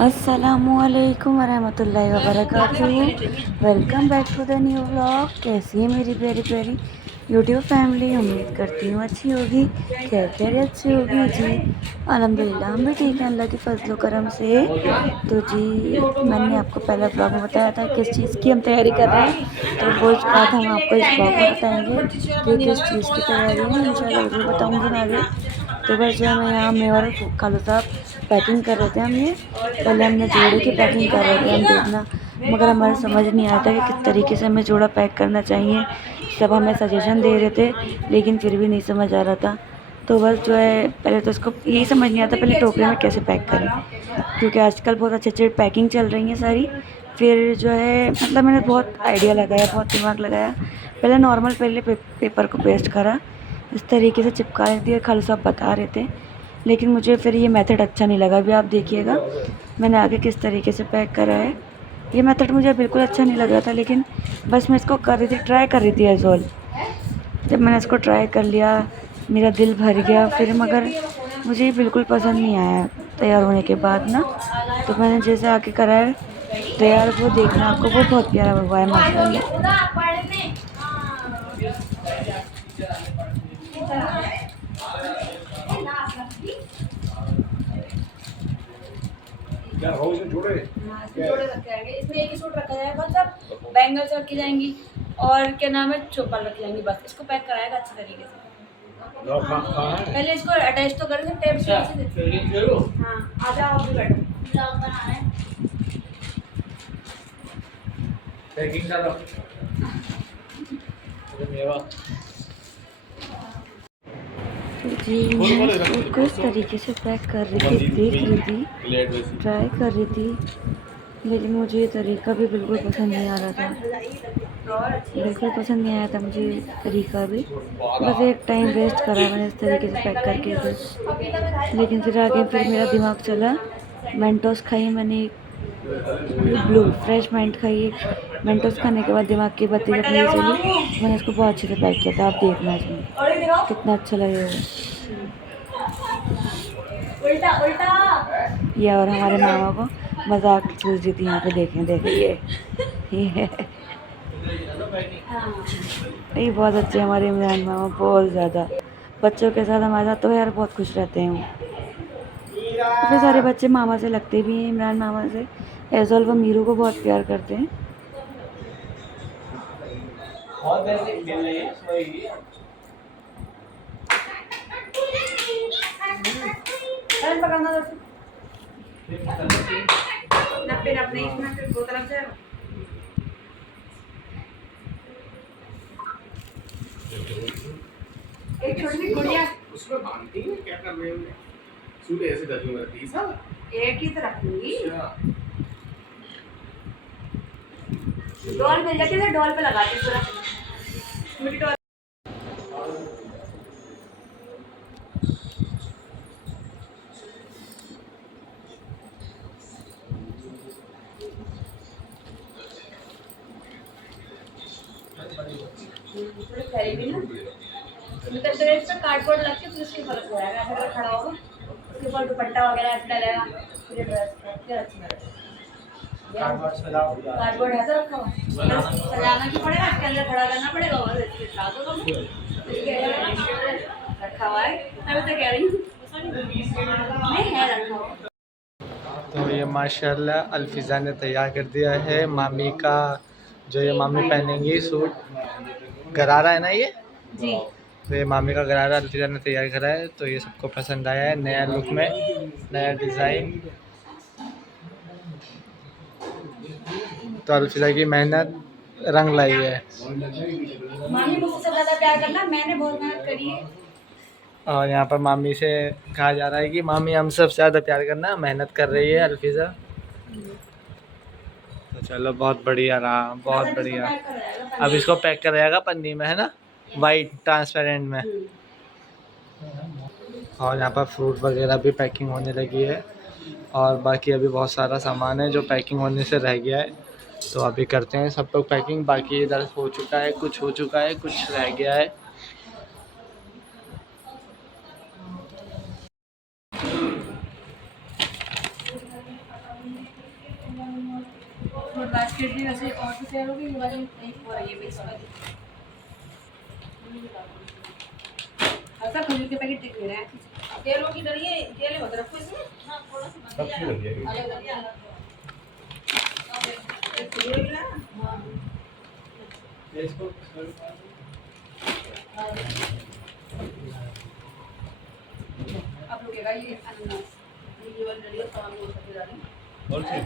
अस्सलामुअलैकुम वरहमतुल्लाहि वबरकातुहू। Welcome back to the new vlog. कैसी है मेरी प्यारी प्यारी यूट्यूब फैमिली। उम्मीद करती हूँ अच्छी होगी, खैरियत से होगी जी। अल्हम्दुलिल्लाह हम भी ठीक हैं अल्लाह के फजल करम से। तो जी मैंने आपको पहले ब्लॉग में बताया था किस चीज़ की हम तैयारी कर रहे हैं, तो वो बात हम आपको इस ब्लॉग में बताएंगे कि किस चीज़ की तैयारी है। इंशाल्लाह ज़रूर बताऊँगी मैं आगे। तो बस जो है मैं यहाँ मैं और खालू साहब पैकिंग कर रहे थे। हम ये पहले हमने जोड़े की पैकिंग कर रहे थे हम देखना, मगर हमारे समझ नहीं आया था कि किस तरीके से हमें जोड़ा पैक करना चाहिए। सब हमें सजेशन दे रहे थे लेकिन फिर भी नहीं समझ आ रहा था। तो बस जो है पहले तो इसको यही समझ नहीं आता पहले टोकरे में कैसे पैक करें, क्योंकि आजकल बहुत अच्छे अच्छे पैकिंग चल रही हैं सारी। फिर जो है मतलब मैंने बहुत आइडिया लगाया, बहुत दिमाग लगाया। पहले नॉर्मल पेपर को पेस्ट करा, इस तरीके से चिपका दिया। खाली साहब बता रहे थे लेकिन मुझे फिर ये मेथड अच्छा नहीं लगा। अभी आप देखिएगा मैंने आगे किस तरीके से पैक करा है। ये मेथड मुझे बिल्कुल अच्छा नहीं लग रहा था, लेकिन बस मैं इसको कर रही थी, ट्राई कर रही थी एज ऑल। जब मैंने इसको ट्राई कर लिया मेरा दिल भर गया फिर, मगर मुझे ये बिल्कुल पसंद नहीं आया तैयार होने के बाद ना। तो मैंने जैसे आगे करा है तैयार, वो देखना आपको, वो बहुत प्यारा हुआ है माशाल्लाह। क्या हो इसमें जोड़े? हाँ, इसमें जोड़े रखे जाएंगे। इसमें एक ही सूट रखा जाएगा, सब बैंगल्स रखी जाएंगी और क्या नाम है चोपाल रखी जाएंगी। बस इसको पैक कराएगा अच्छे तरीके से। पहले इसको अटैच तो करेंगे टेप से। हाँ आ जाओ, आप भी बैठो। ब्लॉग बना रहे हैं। पैकिंग कर लो। मेवा जी मैं इसको इस तरीके से पैक कर रही थी, देख रही थी, ट्राई कर रही थी, लेकिन मुझे ये तरीका भी बिल्कुल पसंद नहीं आ रहा था। बिल्कुल पसंद नहीं आया था मुझे ये तरीका भी। बस एक टाइम वेस्ट करा मैंने इस तरीके से पैक करके बस। लेकिन फिर आगे फिर मेरा दिमाग चला, मेंटोस खाई मैंने, ब्लू फ्रेश माइंड खाई। एक मेंटोस खाने के बाद दिमाग की बत्ती जब नहीं चली, मैंने इसको बहुत अच्छे से पैक किया था। आप देखना इसमें कितना अच्छा लगेगा उल्टा उल्टा। ये। और हमारे मामा को मजाक सूझ रही थी यहाँ पे, देखें देखें ये ये बहुत अच्छे हमारे इमरान मामा, बहुत ज़्यादा। बच्चों के साथ हमारे साथ तो यार बहुत खुश रहते हैं वो। काफ़ी सारे बच्चे मामा से लगते भी हैं, इमरान मामा से। एजल व मीरू को बहुत प्यार करते हैं। पकड़ना नब्बे नब्बे इसमें फिर दो तरफ से। एक छोटी गुड़िया उसमें बांधती है, क्या कर रहे हो? सूट ऐसे धरी हुई रहती है सब। एक ही तो रखूंगी। डॉल मिल जाती है, डॉल पे लगाती हूँ पूरा मेरी डॉल। मतलब ड्रेस पे कार्डबोर्ड लग के फिर उसके फर्क हो जाएगा। ऐसा अगर खड़ा होगा उसके ऊपर दुपट्टा वगैरह डलेगा, फिर ड्रेस फिर अच्छा लगेगा। कार्डबोर्ड ऐसा रखा हुआ सजाना क्यों पड़ेगा, इसके अंदर खड़ा करना पड़ेगा और इसके साथ होगा रखा हुआ है। मैं तो कह रही हूँ नहीं है रखा हुआ। तो ये माशाल्लाह अल्फिज़ा ने तैयार कर दिया है मामी का, जो ये मामी पहनेंगी सूट गरारा है ना ये जी। तो ये मामी का गरारा अल्फिज़ा ने तैयार करा है। तो ये सबको पसंद आया है, नया लुक में, नया डिज़ाइन। तो अल्फिज़ा की मेहनत रंग लाई है। मामी मुझसे ज़्यादा प्यार करना, मैंने बहुत मेहनत करी है। और यहाँ पर मामी से कहा जा रहा है कि मामी हम सबसे ज़्यादा प्यार करना, मेहनत कर रही है अल्फिज़ा। तो चलो बहुत बढ़िया रहा, बहुत बढ़िया। अब इसको पैक कर जाएगा पन्नी में, है ना, वाइट ट्रांसपेरेंट में। और यहाँ पर फ्रूट वगैरह भी पैकिंग होने लगी है, और बाकी अभी बहुत सारा सामान है जो पैकिंग होने से रह गया है। तो अभी करते हैं सब लोग पैकिंग। बाकी इधर हो चुका है, कुछ हो चुका है, कुछ रह गया है। फ्रूट बास्केट भी वैसे और भी तैयार होगी, ये वाली एक और है ये मिक्स वाली। ऐसा खजूर के पैकेट दिख रहे हैं। तेलों की डलिए तेल मत रखो इसमें। हाँ थोड़ा सा सब चीज लग जाएगी। आप रुकेगा ये अनानास ये वाली डलिया काम हो सकती है। कौन सी?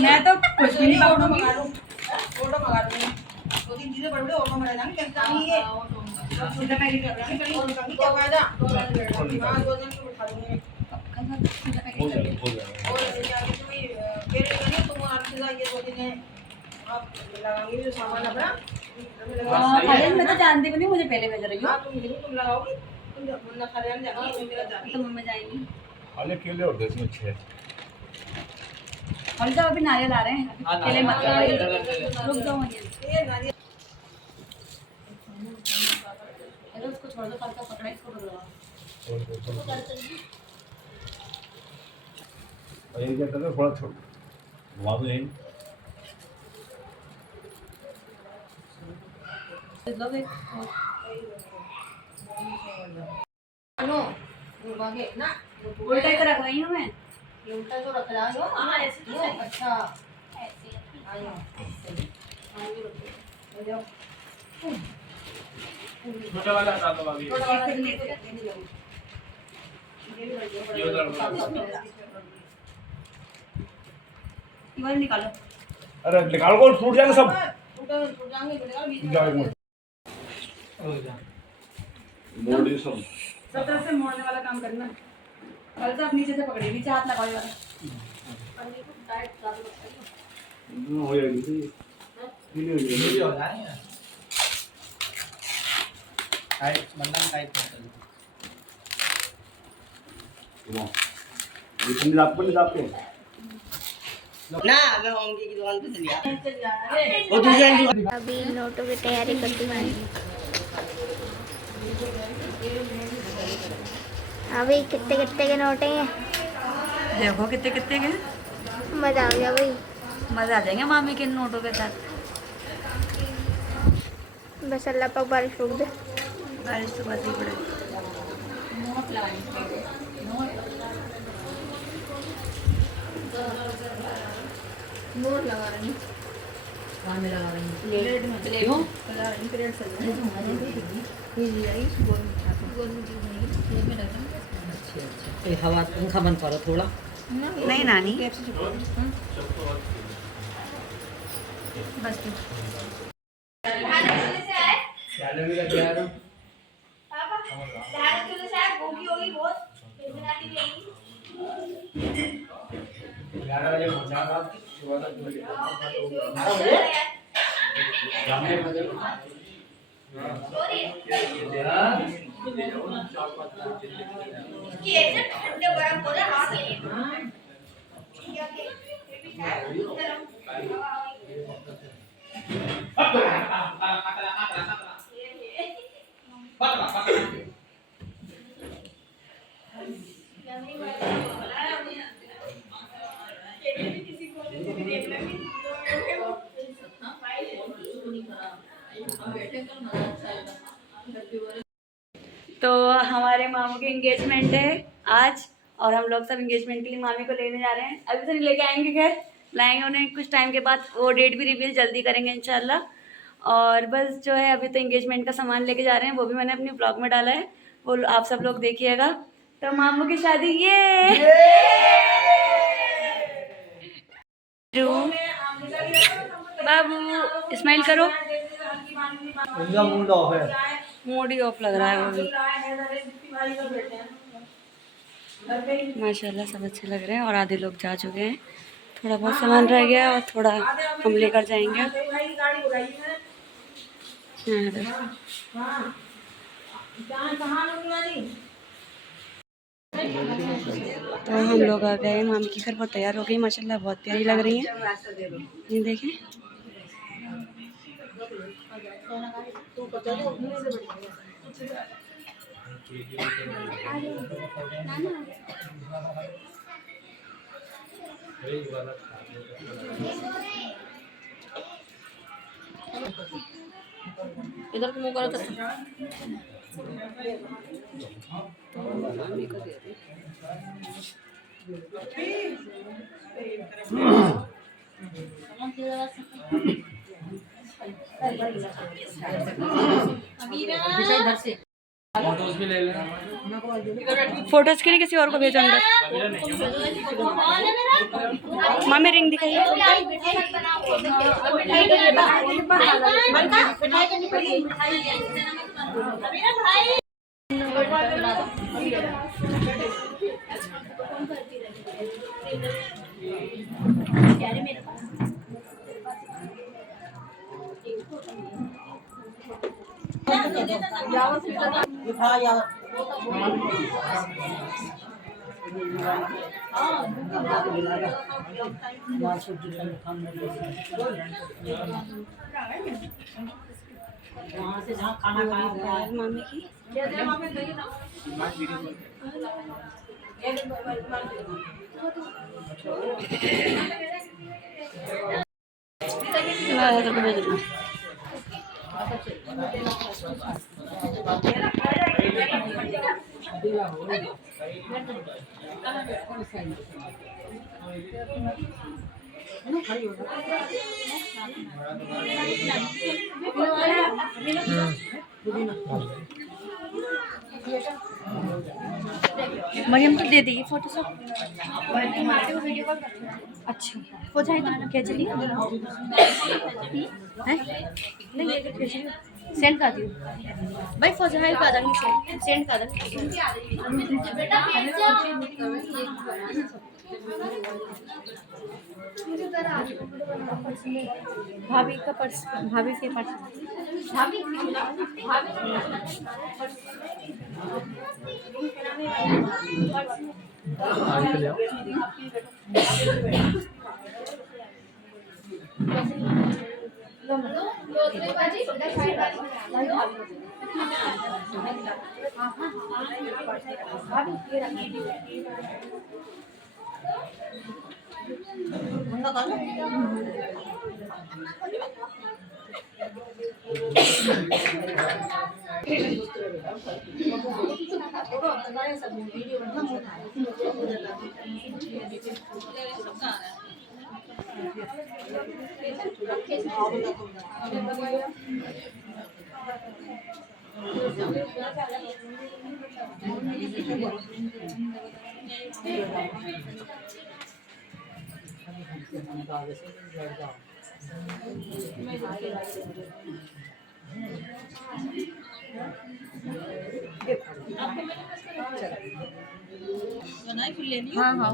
मैं तो कुछ भी नहीं पकड़ूंगी। ऑटो मंगा लूंगी। दो तीन चीजें बड़े बड़े ऑटो में डालेंगे कैसा नहीं ये छोटा पैकेट कर रहा है और कहीं क्या फायदा हां दो जन को उठा लूंगी छोटा पैकेट हो कर जाएगा, हो जाएगा। और ये आगे तुम्हें पेरेंट करनी तुम आपसे ये दो दिन है आप लगाओगे जो सामान अपना खालिद मैं तो जानती भी नहीं, मुझे पहले भेज रही हो। हां तुम लगाओगी तुम मुन्ना खरियान जाएगी मेरा जाएगी तो मम्मी जाएंगी खाली केले और देसी अच्छे हैं। हम सब अभी नारियल आ रहे हैं, केले मत रुक जाओ मुझे। ये नारियल अरे उसको छोड़ दो, फल का पकड़ा इसको बदलवा। और ये क्या करते हैं, थोड़ा छोड़ घुमा दो यहीं। लोग एक नो घुमागे ना उल्टा ही तो रख रही हूँ मैं। ये उल्टा तो रख रहा हो हां ऐसे तो अच्छा आयो आगे रखो जाओ छोटा वाला हटा दो अभी। थोड़ा वाला ये वाला निकालो। अरे निकाल को टूट जाएगा सब। टूट जाएंगे बीच जाएगा मोड़ी सब। सब तरफ से मोड़ने वाला काम करना। कल से आप नीचे से पकड़िए, नीचे हाथ लगाओ ये वाला। टाइट कर दो हो जाएगी तो ये हो जाएगी। टाइट मतलब टाइट होता है। ये आप पर आपके ना मैं होंगी की दुकान पे चली आ वो दूसरे अभी नोटों की तैयारी करती हूँ। अभी कितने कितने के नोट हैं? देखो कितने कितने के। मजा आ गया भाई। मजा आ जाएंगे मामी के नोटों के साथ। बस अल्लाह पाक बारिश रोक दे। बारिश तो बस ही पड़ेगी। नोट लगानी चाहिए। नोट लगा रही वहाँ में लगा रही हूँ। प्लेट में प्लेट क्यों? लगा रही प्लेट से हवा पंखा बंद करो थोड़ा। नहीं नानी बस तो। तो हमारे मामू की एंगेजमेंट है आज, और हम लोग सब एंगेजमेंट के लिए मामी को लेने जा रहे हैं। अभी तो नहीं लेके आएंगे, खैर लाएंगे उन्हें कुछ टाइम के बाद। वो डेट भी रिवील जल्दी करेंगे इंशाल्लाह। और बस जो है अभी तो एंगेजमेंट का सामान लेके जा रहे हैं, वो भी मैंने अपनी ब्लॉग में डाला है, वो आप सब लोग देखिएगा। तो मामू की शादी ये बाबू स्माइल करो। उनका मूड ऑफ है। मूड ही ऑफ लग रहा है वो भी। माशाल्लाह सब अच्छे लग रहे हैं और आधे लोग जा चुके हैं। थोड़ा बहुत सामान रह गया और थोड़ा हम लेकर जाएंगे। तो हम लोग आ गए मामी की घर, बहुत तैयार हो गई माशाल्लाह, बहुत प्यारी लग रही है। ये देखें इधर को मुंह करो तो इधर से फोटोज भी ले लेना। फोटोज के लिए किसी और को भेजो अंदर। मामी रिंग दिखाइए। मामी की मरियम तो दे देगी फोटो सब। अच्छा हो जाएगा क्या? चलिए सेंड कर दियो भाई। फौजहाई का देंगे सेंड कर भाभी का पर्स, भाभी के पर्स, हाँ हाँ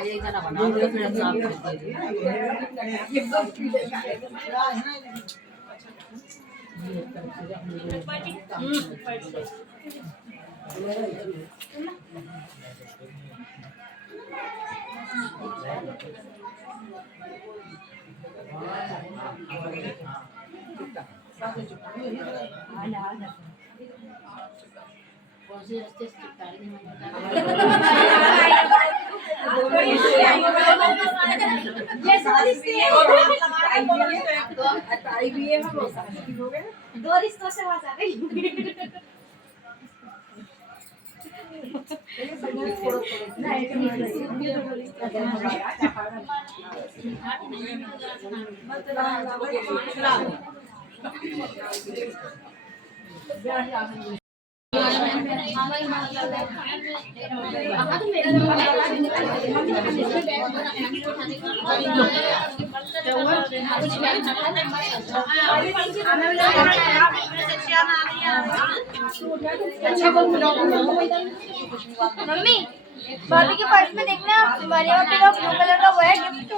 एक जना बना दो फिर साफ कर दो रिश्तों से बात आ गई। मम्मी भाभी के पर्स में देखना हमारे यहाँ पे ब्लू कलर का वो है गिफ्ट।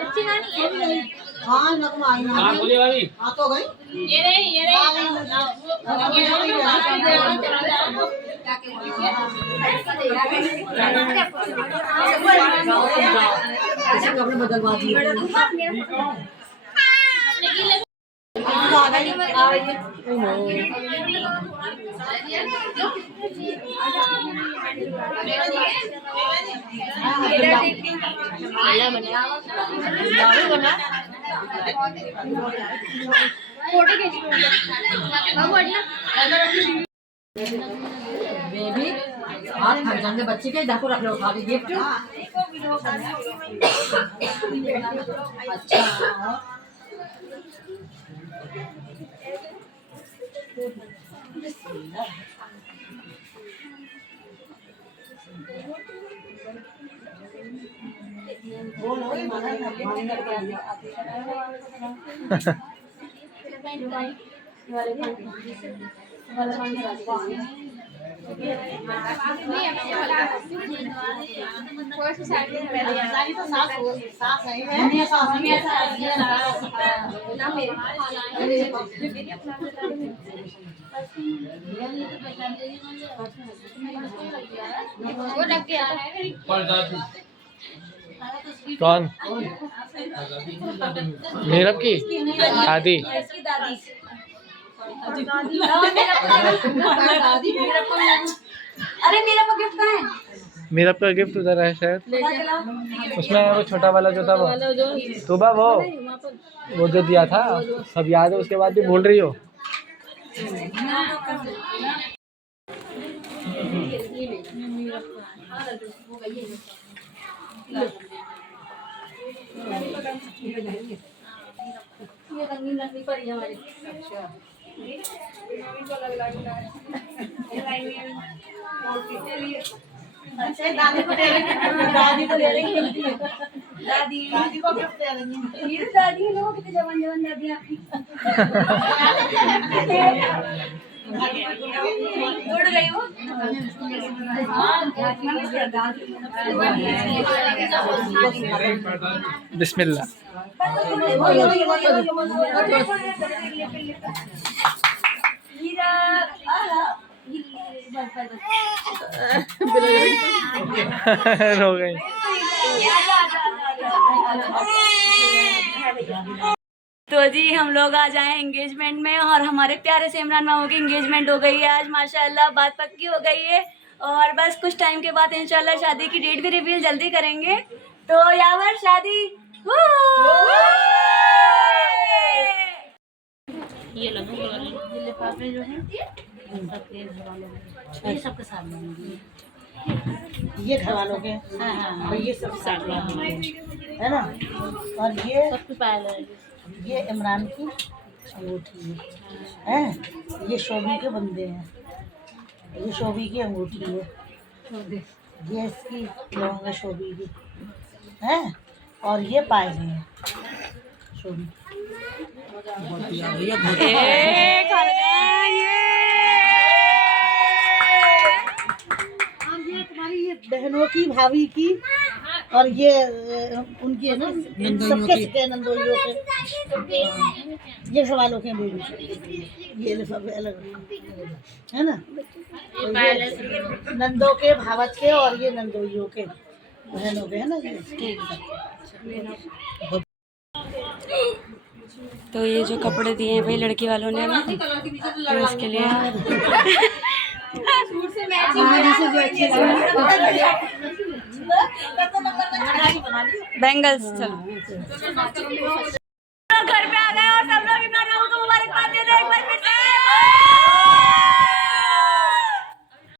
अच्छी नानी है हाँ नगमा आई ना बोलिए भाभी हाँ तो गई ये रही कपड़े बदलवा दिए बेबी हाथ थक जाएंगे बच्चे के देखो रख लो उठा दी गिफ्ट अच्छा कौन नीरव की दादी इसकी दादी अरे मेरा को गिफ्ट कहाँ है? नीरव का गिफ्ट उधर है शायद उसमें वो छोटा वाला जो था वो सुबह वो जो दिया था सब याद है उसके बाद भी भूल रही हो दादी को दे रही दादी को गिफ्ट दे रही है ये दादी लोग कितने जवान जवान दादी आपकी उड़ गई वो बिस्मिल्लाह हो गई तो जी हम लोग आज आए एंगेजमेंट में और हमारे प्यारे से इमरान मामू की एंगेजमेंट हो गई है आज माशाल्लाह बात पक्की हो गई है और बस कुछ टाइम के बाद इंशाल्लाह शादी की डेट भी रिवील जल्दी करेंगे तो यावर शादी ये लिफाफे जो हैं ये सबके साथ में ये घर वालों के और ये सब साथ में है ना और ये सबके पायल है ये इमरान की अंगूठी है ये शोभी के बंदे हैं ये शोभी की अंगूठी है ये इसकी लौंग शोभी की है और ये पायल है शोभी तुम्हारी ये बहनों की भाभी की और ये उनकी है ना सबके नंदोइयों के ये सवालों के बेबी ये लिफाफे अलग है ना ये नंदों के भावच के और ये नंदोइयों के बहनों के है ना ये तो ये जो कपड़े दिए हैं भाई लड़की वालों ने हमें तो इसके लिए बैंगल्स चलो